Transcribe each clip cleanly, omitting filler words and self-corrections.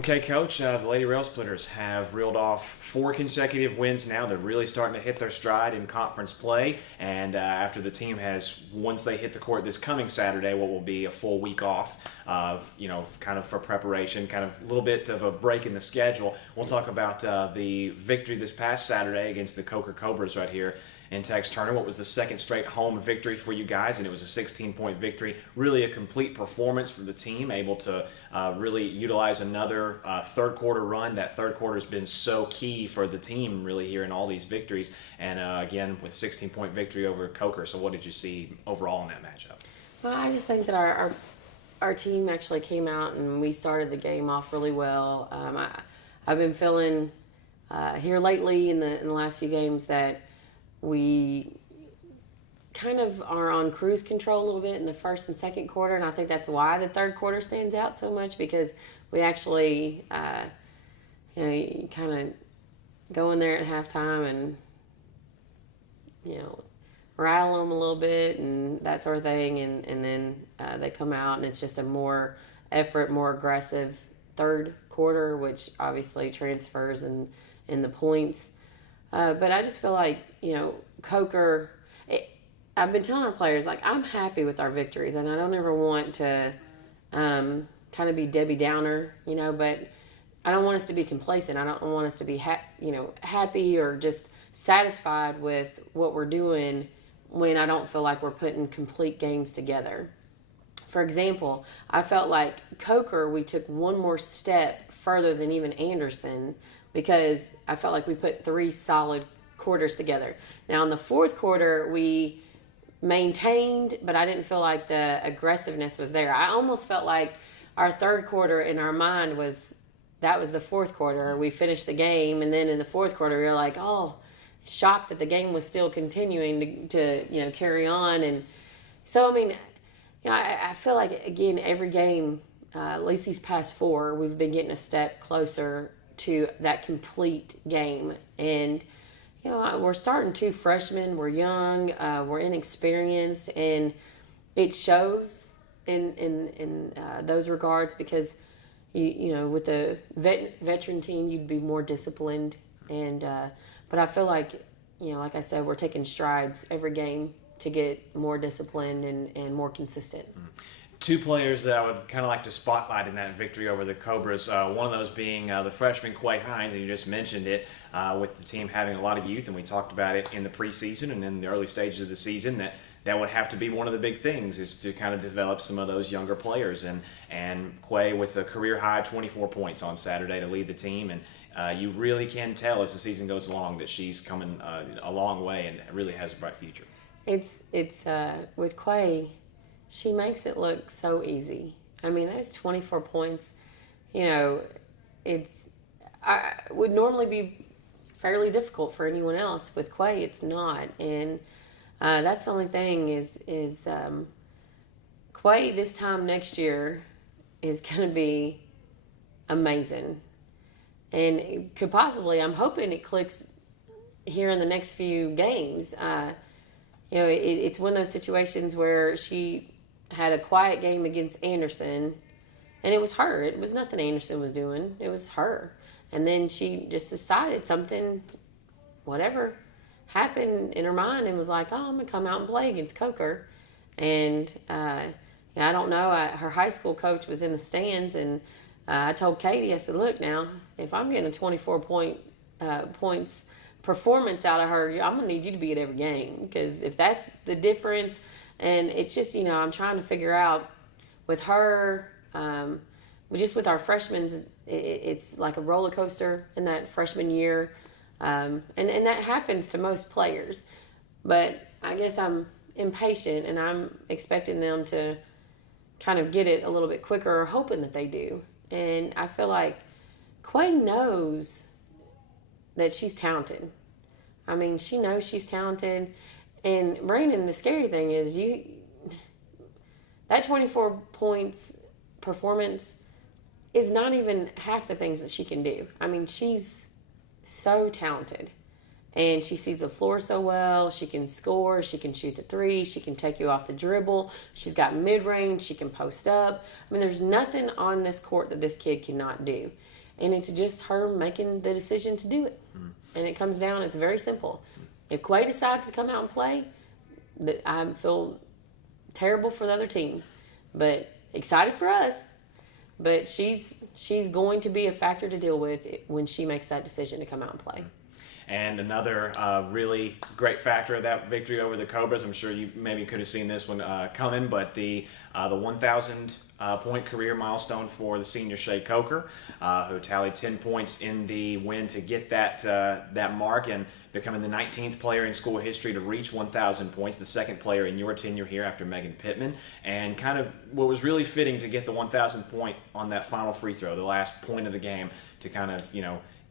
Okay, Coach, the Lady Rail Splitters have reeled off 4 consecutive wins now. They're really starting to hit their stride in conference play. And after the team has, once they hit the court this coming Saturday, what will be a full week off, kind of for preparation, kind of a little bit of a break in the schedule. We'll talk about the victory this past Saturday against the Coker Cobras right here in Tex Turner. What was the second straight home victory for you guys, and it was a 16-point victory. Really a complete performance for the team, able to really utilize another third quarter run. That third quarter has been so key for the team really here in all these victories, and again with 16-point victory over Coker. So what did you see overall in that matchup? Well, I just think that our team actually came out and we started the game off really well. I've been feeling here lately in the last few games that we kind of are on cruise control a little bit in the first and second quarter, and I think that's why the third quarter stands out so much, because we actually, you kind of go in there at halftime and, rattle them a little bit and that sort of thing, and then they come out and it's just a more effort, more aggressive third quarter, which obviously transfers in the points. But I just feel like, Coker, I've been telling our players, I'm happy with our victories, and I don't ever want to kind of be Debbie Downer, but I don't want us to be complacent. I don't want us to be, happy or just satisfied with what we're doing when I don't feel like we're putting complete games together. For example, I felt like Coker, we took one more step further than even Anderson, because I felt like we put 3 solid quarters together. Now, in the fourth quarter, we maintained, but I didn't feel like the aggressiveness was there. I almost felt like our third quarter in our mind was the fourth quarter. We finished the game, and then in the fourth quarter, we were like, shocked that the game was still continuing to carry on. And so, I feel like, again, every game, at least these past 4, we've been getting a step closer to that complete game. And we're starting 2 freshmen, we're young, we're inexperienced, and it shows in those regards, because with the veteran team you'd be more disciplined, and but I feel like like I said, we're taking strides every game to get more disciplined and more consistent. 2 players that I would kind of like to spotlight in that victory over the Cobras. One of those being the freshman Quay Hines, and you just mentioned it, with the team having a lot of youth, and we talked about it in the preseason and in the early stages of the season, that would have to be one of the big things, is to kind of develop some of those younger players. And Quay with a career-high 24 points on Saturday to lead the team, and you really can tell as the season goes along that she's coming a long way and really has a bright future. It's with Quay, she makes it look so easy. Those 24 points, would normally be fairly difficult for anyone else. With Quay, it's not. And that's the only thing is Quay this time next year is going to be amazing. And it could possibly, I'm hoping it clicks here in the next few games. It's one of those situations where she had a quiet game against Anderson, and it was her. It was nothing Anderson was doing. It was her. And then she just decided something, whatever, happened in her mind, and was like, I'm going to come out and play against Coker. And I don't know. Her high school coach was in the stands, and I told Katie, I said, look now, if I'm getting a 24 points performance out of her, I'm going to need you to be at every game, because if that's the difference. And it's just, I'm trying to figure out with her, just with our freshmen, it's like a roller coaster in that freshman year. And that happens to most players. But I guess I'm impatient, and I'm expecting them to kind of get it a little bit quicker, or hoping that they do. And I feel like Quay knows that she's talented. She knows she's talented. And Brandon, the scary thing is that 24 points performance is not even half the things that she can do. She's so talented, and she sees the floor so well. She can score, she can shoot the 3, she can take you off the dribble, she's got mid-range, she can post up. There's nothing on this court that this kid cannot do. and it's just her making the decision to do it. And it comes down, it's very simple. If Quay decides to come out and play, I feel terrible for the other team, but excited for us. But she's going to be a factor to deal with when she makes that decision to come out and play. And another really great factor of that victory over the Cobras, I'm sure you maybe could have seen this one coming, but the 1,000 point career milestone for the senior Shea Coker, who tallied 10 points in the win to get that mark, and becoming the 19th player in school history to reach 1,000 points, the second player in your tenure here after Megan Pittman, and kind of what was really fitting to get the 1,000th point on that final free throw, the last point of the game, to kind of,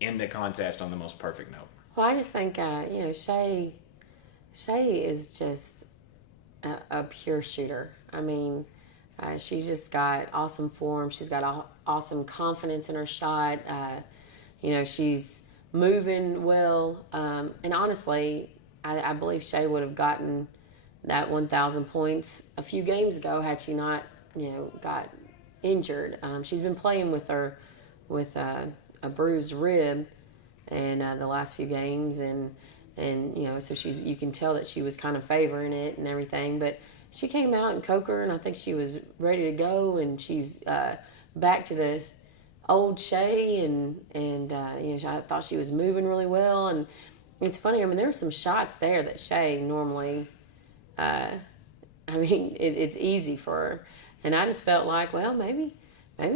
end the contest on the most perfect note. Well, I just think, Shea is just a pure shooter. I mean, she's just got awesome form. She's got awesome confidence in her shot. She's moving well. And honestly, I believe Shea would have gotten that 1,000 points a few games ago had she not, got injured. She's been playing with a bruised rib and the last few games, and so you can tell that she was kind of favoring it and everything, but she came out in Coker, and I think she was ready to go, and she's back to the old Shea, and I thought she was moving really well. And it's funny, I mean, there were some shots there that Shea normally, it's easy for her, and I just felt like, well, maybe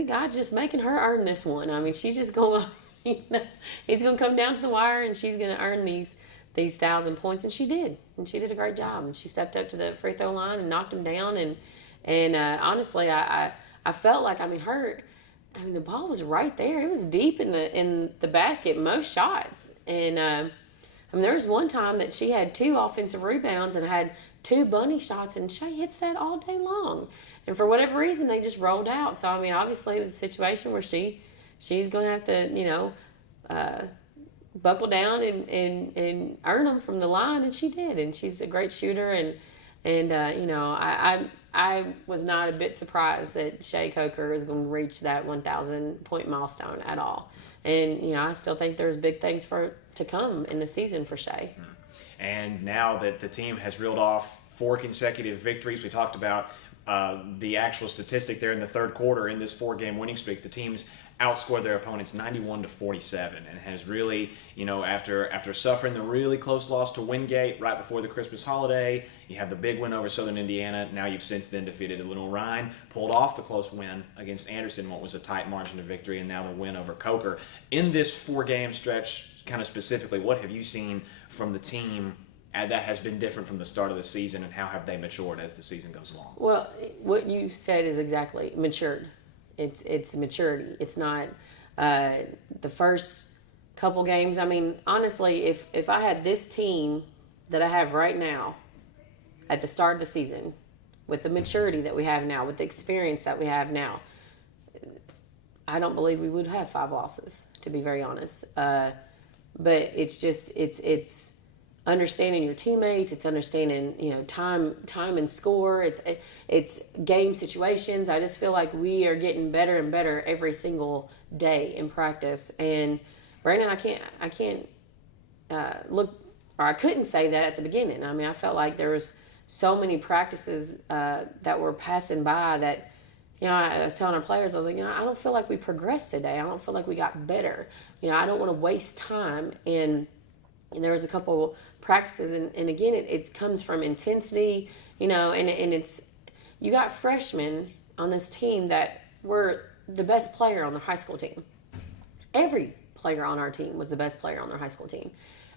God's just making her earn this one. I mean, she's just going he's going to come down to the wire, and she's going to earn these 1,000 points, and she did a great job, and she stepped up to the free throw line and knocked him down, and honestly, I felt like, the ball was right there. It was deep in the basket most shots, and there was one time that she had 2 offensive rebounds and had 2 bunny shots, and Shea hits that all day long, and for whatever reason they just rolled out. So obviously it was a situation where she's going to have to, buckle down and earn them from the line, and she did. And she's a great shooter, and I was not a bit surprised that Shea Coker is going to reach that 1,000 point milestone at all. And I still think there's big things to come in the season for Shea. And now that the team has reeled off 4 consecutive victories, we talked about the actual statistic there in the third quarter in this 4-game winning streak. The team's outscored their opponents 91-47, and has really, after suffering the really close loss to Wingate right before the Christmas holiday, you have the big win over Southern Indiana. Now you've since then defeated Little Rhine, pulled off the close win against Anderson, what was a tight margin of victory, and now the win over Coker. In this 4-game stretch, kind of specifically, what have you seen from the team that has been different from the start of the season, and how have they matured as the season goes along? Well, what you said is exactly matured. It's maturity. It's not the first couple games. Honestly, if I had this team that I have right now at the start of the season, with the maturity that we have now, with the experience that we have now, I don't believe we would have 5 losses, to be very honest. But it's just it's understanding your teammates. It's understanding time and score. It's game situations. I just feel like we are getting better and better every single day in practice. And Brandon, I can't look, or I couldn't say that at the beginning. I felt like there was so many practices that were passing by that, I was telling our players, I was like, I don't feel like we progressed today. I don't feel like we got better. I don't want to waste time. And there was a couple practices, and again, it comes from intensity, and it's, you got freshmen on this team that were the best player on their high school team. Every player on our team was the best player on their high school team.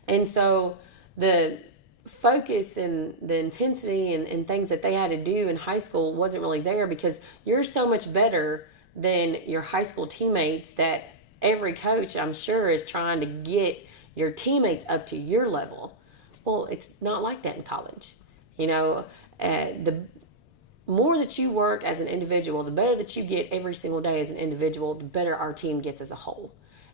And so the focus and the intensity and things that they had to do in high school wasn't really there, because you're so much better than your high school teammates that every coach, I'm sure, is trying to get your teammates up to your level. Well, it's not like that in college. The more that you work as an individual, the better that you get every single day as an individual, the better our team gets as a whole.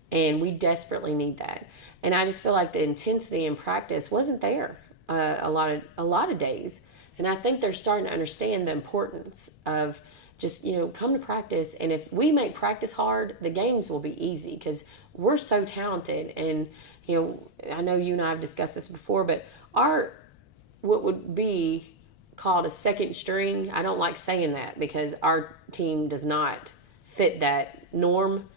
And we desperately need that. And I just feel like the intensity in practice wasn't there a lot of days. And I think they're starting to understand the importance of just, come to practice. And if we make practice hard, the games will be easy because we're so talented. And, I know you and I have discussed this before, but what would be called a second string, I don't like saying that because our team does not fit that norm.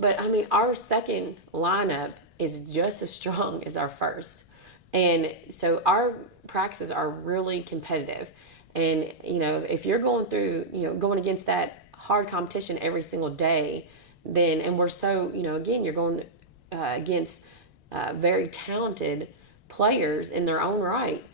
But, our second lineup is just as strong as our first. And so our practices are really competitive. And, if you're going through, going against that hard competition every single day, then, and we're so, again, you're going against very talented players in their own right,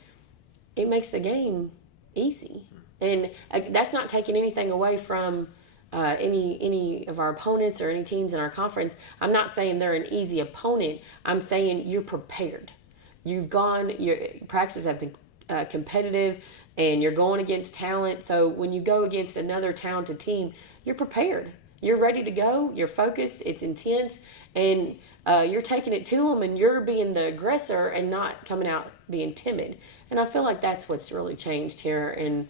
it makes the game easy. And that's not taking anything away from any of our opponents or any teams in our conference. I'm not saying they're an easy opponent. I'm saying you're prepared. Your practices have been competitive, and you're going against talent. So when you go against another talented team, you're prepared. You're ready to go. You're focused. It's intense, and you're taking it to them, and you're being the aggressor and not coming out being timid. And I feel like that's what's really changed here in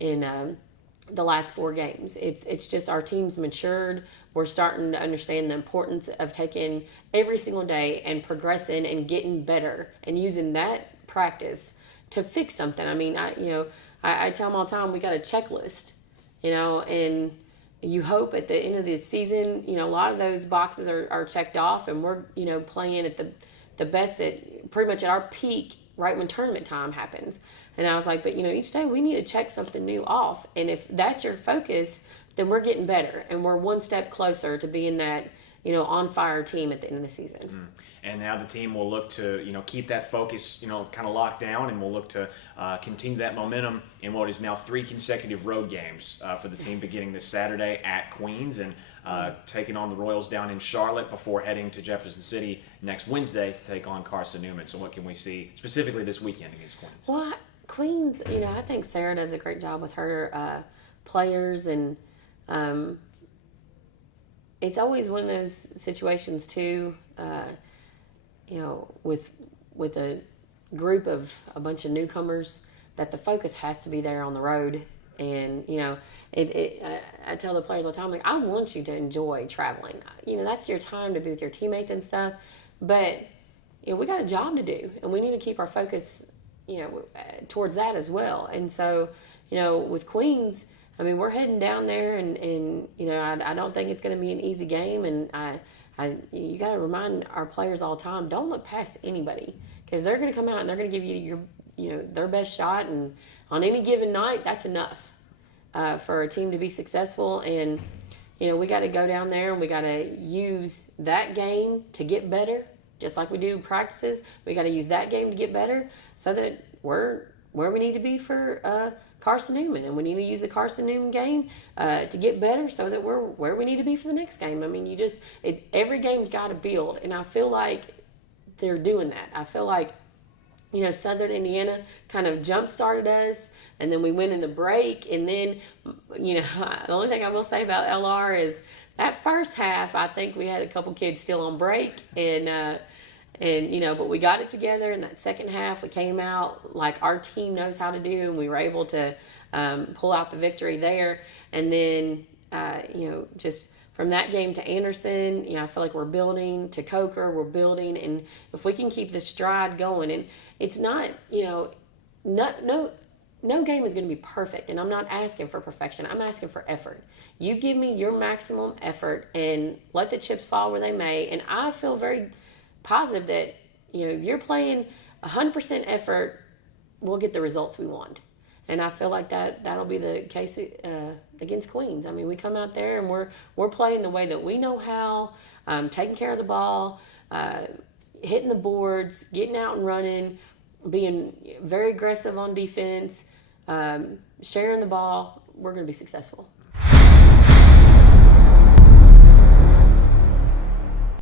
the last 4 games. It's just our team's matured. We're starting to understand the importance of taking every single day and progressing and getting better and using that practice to fix something. I tell them all the time, we got a checklist, and you hope at the end of the season, a lot of those boxes are checked off, and we're, playing at the best that pretty much at our peak right when tournament time happens. And I was like, but each day we need to check something new off. And if that's your focus, then we're getting better and we're one step closer to being that, on fire team at the end of the season. And now the team will look to, keep that focus, kind of locked down, and we'll look to continue that momentum in what is now 3 consecutive road games for the team, beginning this Saturday at Queens and taking on the Royals down in Charlotte before heading to Jefferson City next Wednesday to take on Carson Newman. So what can we see specifically this weekend against Queens? Well, Queens, I think Sarah does a great job with her players, and it's always one of those situations too, with a group of a bunch of newcomers, that the focus has to be there on the road. And, I tell the players all the time, I want you to enjoy traveling. That's your time to be with your teammates and stuff. But, we got a job to do, and we need to keep our focus, towards that as well. And so, with Queens, we're heading down there, and I don't think it's going to be an easy game. And you got to remind our players all the time, don't look past anybody, because they're going to come out and they're going to give you their best shot, and on any given night, that's enough for a team to be successful. And we got to go down there and we got to use that game to get better, just like we do practices. We got to use that game to get better so that we're where we need to be for Carson Newman, and we need to use the Carson Newman game to get better so that we're where we need to be for the next game. Every game's got to build, and I feel like they're doing that. I feel like Southern Indiana kind of jump-started us, and then we went in the break, and then, the only thing I will say about LR is that first half, I think we had a couple kids still on break, but we got it together. In that second half, we came out like our team knows how to do, and we were able to pull out the victory there. And then, just from that game to Anderson, I feel like we're building. To Coker, we're building. And if we can keep this stride going, and it's not, no game is going to be perfect. And I'm not asking for perfection. I'm asking for effort. You give me your maximum effort and let the chips fall where they may. And I feel very positive that, if you're playing 100% effort, we'll get the results we want. And I feel like that'll be the case against Queens. We come out there and we're playing the way that we know how, taking care of the ball, hitting the boards, getting out and running, being very aggressive on defense, sharing the ball. We're going to be successful.